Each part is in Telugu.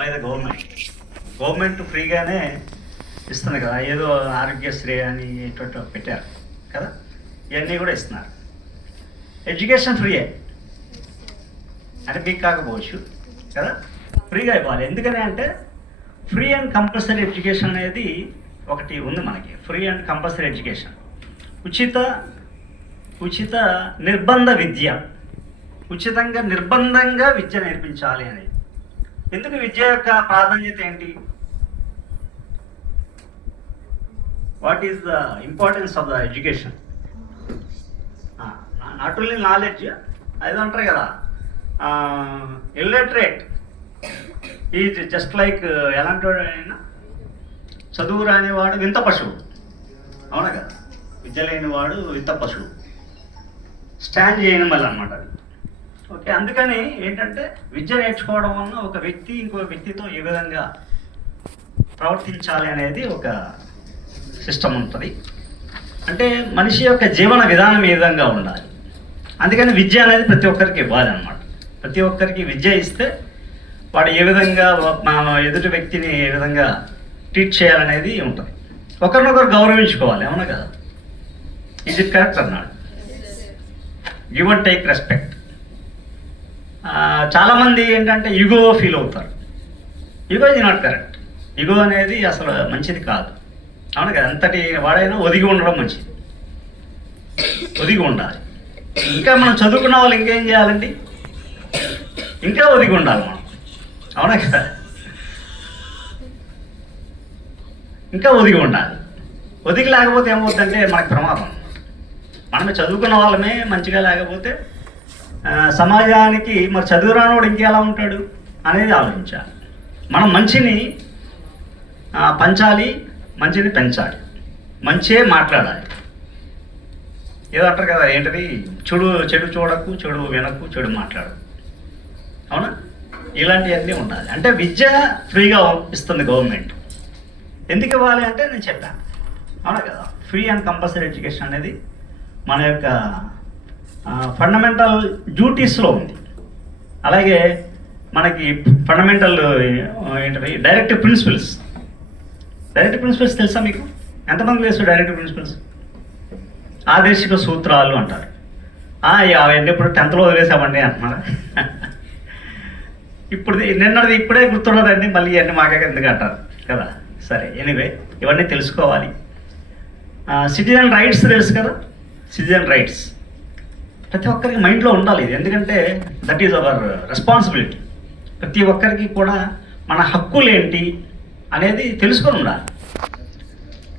బై ద గవర్నమెంట్ ఫ్రీగానే ఇస్తుంది కదా, ఏదో ఆరోగ్యశ్రీ అని ఇటు పెట్టారు కదా, ఇవన్నీ కూడా ఇస్తున్నారు. ఎడ్యుకేషన్ ఫ్రీయే అంటే మీకు కాకపోవచ్చు కదా, ఫ్రీగా ఇవ్వాలి. ఎందుకని అంటే ఫ్రీ అండ్ కంపల్సరీ ఎడ్యుకేషన్ అనేది ఒకటి ఉంది మనకి. ఫ్రీ అండ్ కంపల్సరీ ఎడ్యుకేషన్, ఉచిత నిర్బంధ విద్య, ఉచితంగా నిర్బంధంగా విద్య నేర్పించాలి అనేది. ఎందుకు విద్య యొక్క ప్రాధాన్యత ఏంటి? What is the importance of the education? Not only knowledge, అది అంటారు కదా, ఇల్లిటరేట్ ఈజ్ జస్ట్ లైక్ ఎలాంటి వాడు అయినా చదువు రానివాడు వింత పశువు, అవునా కదా, విద్య లేనివాడు వింత పశువు, స్టాండ్ చేయని మళ్ళీ అనమాట అది. ఓకే, అందుకని ఏంటంటే విద్య నేర్చుకోవడం వలన ఒక వ్యక్తి ఇంకో వ్యక్తితో ఏ విధంగా ప్రవర్తించాలి అనేది ఒక సిస్టమ్ ఉంటుంది. అంటే మనిషి యొక్క జీవన విధానం ఏ విధంగా ఉండాలి. అందుకని విద్య అనేది ప్రతి ఒక్కరికి ఇవ్వాలి అన్నమాట. ప్రతి ఒక్కరికి విద్య ఇస్తే వాడు ఏ విధంగా ఎదుటి వ్యక్తిని ఏ విధంగా ట్రీట్ చేయాలనేది ఉంటుంది. ఒకరినొకరు గౌరవించుకోవాలి, అవునా కదా? ఈజ్ ఇట్ కరెక్ట్ అన్నాడు? Give and take respect. చాలామంది ఏంటంటే ఈగో ఫీల్ అవుతారు. ఈగో ఇది నాట్ కరెక్ట్. ఈగో అనేది అసలు మంచిది కాదు, అవును కదా? అంతటి వాడైనా ఒదిగి ఉండడం మంచిది, ఒదిగి ఉండాలి. ఇంకా మనం చదువుకున్న వాళ్ళు ఇంకేం చేయాలండి? ఇంకా ఒదిగి ఉండాలి మనం, అవునా కదా? ఇంకా ఒదిగి ఉండాలి. ఒదిగి లేకపోతే ఏమవుతుందంటే మనకు ప్రమాదం. మనమే చదువుకున్న వాళ్ళమే మంచిగా లేకపోతే సమాజానికి మరి చదువు రానివాడు ఇంకెలా ఉంటాడు అనేది ఆలోచించాలి. మనం మంచిని పంచాలి, మంచిని పెంచాలి, మంచే మాట్లాడాలి. ఏదో అంటారు కదా, ఏంటది, చెడు చూడకు, చెడు వినకు, చెడు మాట్లాడు, అవునా? ఇలాంటివన్నీ ఉండాలి. అంటే విద్య ఫ్రీగా ఇస్తుంది గవర్నమెంట్. ఎందుకు ఇవ్వాలి అంటే నేను చెప్పాను, అవునా కదా? ఫ్రీ అండ్ కంపల్సరీ ఎడ్యుకేషన్ అనేది మన యొక్క ఫండమెంటల్ డ్యూటీస్లో ఉంది. అలాగే మనకి ఫండమెంటల్ ఏంటది, డైరెక్టివ్ ప్రిన్సిపల్స్ తెలుసా మీకు? ఎంతమంది తెలుసు డైరెక్టివ్ ప్రిన్సిపల్స్? ఆదేశిక సూత్రాలు అంటారు. అవన్నీ ఇప్పుడు 10th వదిలేసామండి అంటున్నారా? నిన్నది ఇప్పుడే గుర్తున్నదండి, మళ్ళీ ఇవన్నీ మాకే ఎందుకు అంటారు కదా. సరే, ఎనీవే ఇవన్నీ తెలుసుకోవాలి. సిటిజన్ రైట్స్ తెలుసు కదా, సిటిజన్ రైట్స్ ప్రతి ఒక్కరికి మైండ్లో ఉండాలి ఇది. ఎందుకంటే దట్ ఈజ్ అవర్ రెస్పాన్సిబిలిటీ. ప్రతి ఒక్కరికి కూడా మన హక్కులు ఏంటి అనేది తెలుసుకొని ఉండాలి.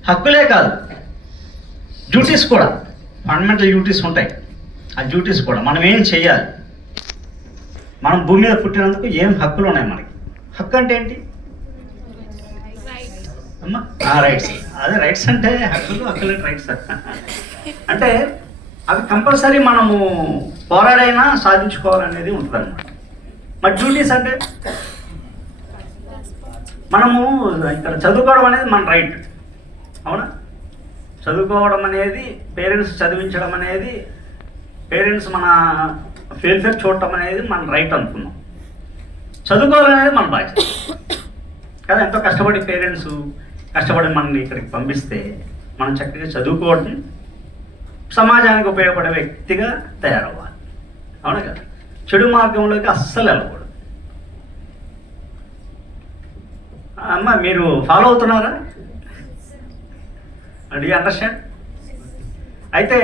హక్కులే కాదు, డ్యూటీస్ కూడా, ఫండమెంటల్ డ్యూటీస్ ఉంటాయి. ఆ డ్యూటీస్ కూడా మనం ఏం చేయాలి, మనం భూమి మీద పుట్టినందుకు ఏం హక్కులు ఉన్నాయి మనకి. హక్కు అంటే ఏంటి అమ్మా? రైట్స్. అదే రైట్స్ అంటే హక్కులు, హక్కులు రైట్స్ అంటే అవి కంపల్సరీ మనము పోరాడైనా సాధించుకోవాలనేది ఉంటుంది అన్నమాట. మరి డ్యూటీస్ అంటే మనము ఇక్కడ చదువుకోవడం అనేది మన రైట్, అవునా? చదువుకోవడం అనేది, పేరెంట్స్ చదివించడం అనేది, పేరెంట్స్ మన వెల్ఫేర్ చూడటం అనేది మన రైట్ అనుకున్నాం. చదువుకోవాలనేది మన బాధ్యత కదా. ఎంతో కష్టపడి పేరెంట్స్ కష్టపడి మనల్ని ఇక్కడికి పంపిస్తే మనం చక్కగా చదువుకోవడం, సమాజానికి ఉపయోగపడే వ్యక్తిగా తయారవ్వాలి, అవునా కదా? చెడు మార్గంలోకి అస్సలు వెళ్ళకూడదు. అమ్మ, మీరు ఫాలో అవుతున్నారా? Do you understand? అయితే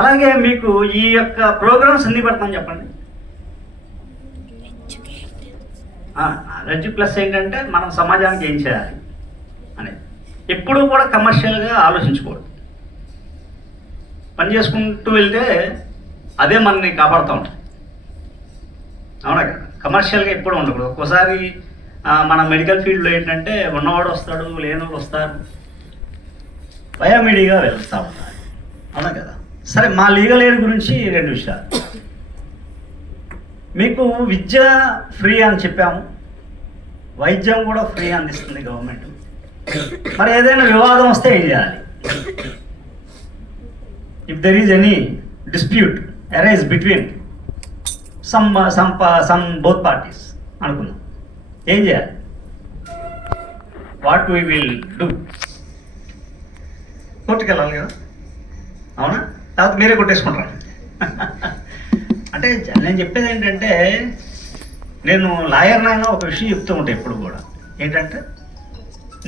అలాగే మీకు ఈ యొక్క ప్రోగ్రామ్స్ ఎందుకు పెడతాను చెప్పండి. నాలెడ్జ్ ప్లస్ ఏంటంటే మనం సమాజానికి ఏం చేయాలి అనేది. ఎప్పుడూ కూడా కమర్షియల్గా ఆలోచించకూడదు. పని చేసుకుంటూ వెళ్తే అదే మనని కాపాడుతూ ఉంటుంది, అవునా కదా? కమర్షియల్గా ఎప్పుడు ఉండకూడదు. ఒక్కోసారి మన మెడికల్ ఫీల్డ్లో ఏంటంటే ఉన్నవాడు వస్తాడు, లేనివాడు వస్తారు, బయోమీడియాగా వెళ్తూ ఉంటారు, అవునా కదా? సరే, మా లీగల్ ఎయిడ్ గురించి 2 విషయాలు. మీకు విద్య ఫ్రీ అని చెప్పాము, వైద్యం కూడా ఫ్రీ అందిస్తుంది గవర్నమెంట్. మరి ఏదైనా వివాదం వస్తే ఏం చేయాలి? If there is any dispute arise between some both parties, అనుకున్నాం. ఏం చేయాలి? What we will do? కోర్టుకు వెళ్ళాలి కదా, అవునా? తర్వాత మీరే కొట్టేసుకుంటారు. అంటే నేను చెప్పేది ఏంటంటే, నేను లాయర్నైనా ఒక విషయం చెప్తూ ఉంటాను ఎప్పుడు కూడా. ఏంటంటే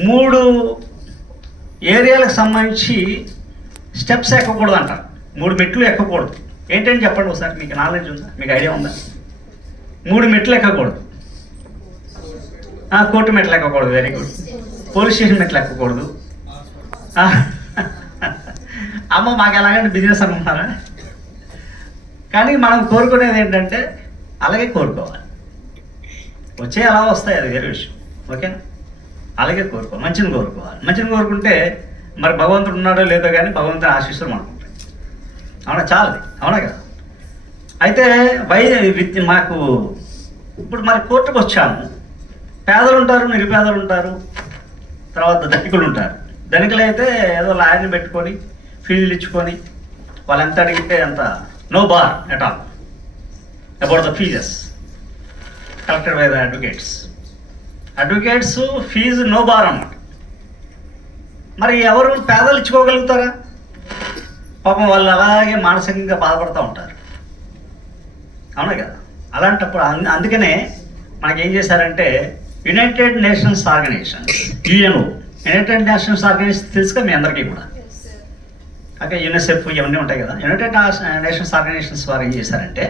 3 ఏరియాలకు సంబంధించి స్టెప్స్ ఎక్కకూడదు అంటారు. 3 మెట్లు ఎక్కకూడదు. ఏంటంటే చెప్పండి ఒకసారి. మీకు నాలెడ్జ్ ఉందా? మీకు ఐడియా ఉందా? 3 మెట్లు ఎక్కకూడదు. కోర్టు మెట్లు ఎక్కకూడదు. Very good. పోలీస్ స్టేషన్ మెట్లు ఎక్కకూడదు. అమ్మ మాకు ఎలాగంటే బిజినెస్ అనుకుంటున్నారా? కానీ మనం కోరుకునేది ఏంటంటే అలాగే కోరుకోవాలి. వచ్చే ఎలా వస్తాయి అది వేరే విషయం. ఓకేనా? అలాగే కోరుకోవాలి. మంచిని కోరుకోవాలి. మంచిని కోరుకుంటే మరి భగవంతుడు ఉన్నాడో లేదో కానీ భగవంతుని ఆశీస్సులు మనకుంటాయి. అవునా? చాలది. అవునా కదా? అయితే మాకు ఇప్పుడు మరి కోర్టుకు వచ్చాము. పేదలు ఉంటారు, నిరుపేదలు ఉంటారు, తర్వాత ధనికులు ఉంటారు. ధనికులు అయితే ఏదో లాయర్ని పెట్టుకొని ఫీజులు ఇచ్చుకొని వాళ్ళు ఎంత అడిగితే అంత, no bar at all about the fees collected by the advocates fee no bar అన్నమాట. మరి ఎవరు పేదలు ఇచ్చుకోగలుగుతారా? పాపం వాళ్ళు అలాగే మానసికంగా బాధపడుతూ ఉంటారు. అవునా కదా? అలాంటప్పుడు అందుకనే మనకేం చేశారంటే United Nations Organisation, UNO, United Nations Organisation తెలుసుగా మీ అందరికీ కూడా. ఓకే, యునిసెఫ్ ఇవన్నీ ఉంటాయి కదా. యునైటెడ్ నేషన్స్ ఆర్గనైజేషన్స్ వారు ఏం చేశారంటే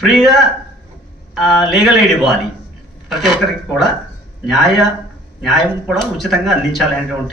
ఫ్రీగా లీగల్ ఎయిడ్ ఇవ్వాలి, ప్రతి ఒక్కరికి కూడా న్యాయం కూడా ఉచితంగా అందించాలి అనేటువంటి